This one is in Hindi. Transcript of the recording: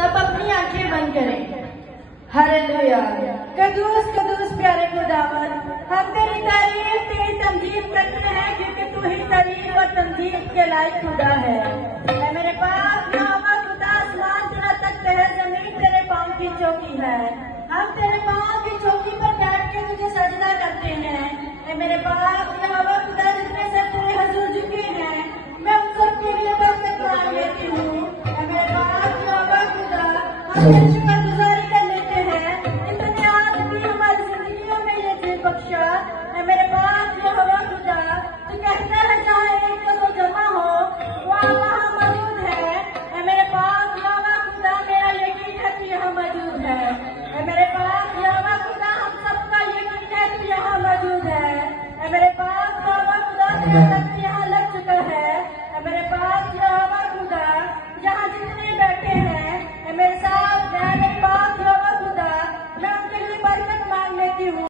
सब अपनी आंखें बंद करें। हालेलुया। कदूस कदूस प्यारे खुदावन, हम तेरी तारीफ तेरी तमजीद करते हैं क्योंकि तू ही तारीफ और तमजीद के लायक खुदा है। मेरे पास यहोवा खुदा, आसमान तेरा तख्त है, जमीन तेरे पांव की चौकी है। हम तेरे पांव की चौकी पर बैठ के तुझे सजदा करते हैं। मेरे पास यहोवा खुदा, जितने से तेरे हजूर झुके हैं, मैं उन सब के लिए बरकत मांग लेती हूँ। मेरे पास यहोवा खुदा, हम तेरी शुक्रगुजारी कर लेते हैं, इतने आदमी हमारी जिंदगियों में ये दे बख्शा। मेरे पास यहोवा खुदा, तू कहता है जहाँ एक तो जमा हो वहाँ मौजूद है। मेरे पास यहोवा खुदा, मेरा यकीन है कि यहाँ मौजूद है। मेरे पास यहोवा खुदा, हम सबका यकीन है कि यहाँ मौजूद है। मेरे पास यहोवा खुदा,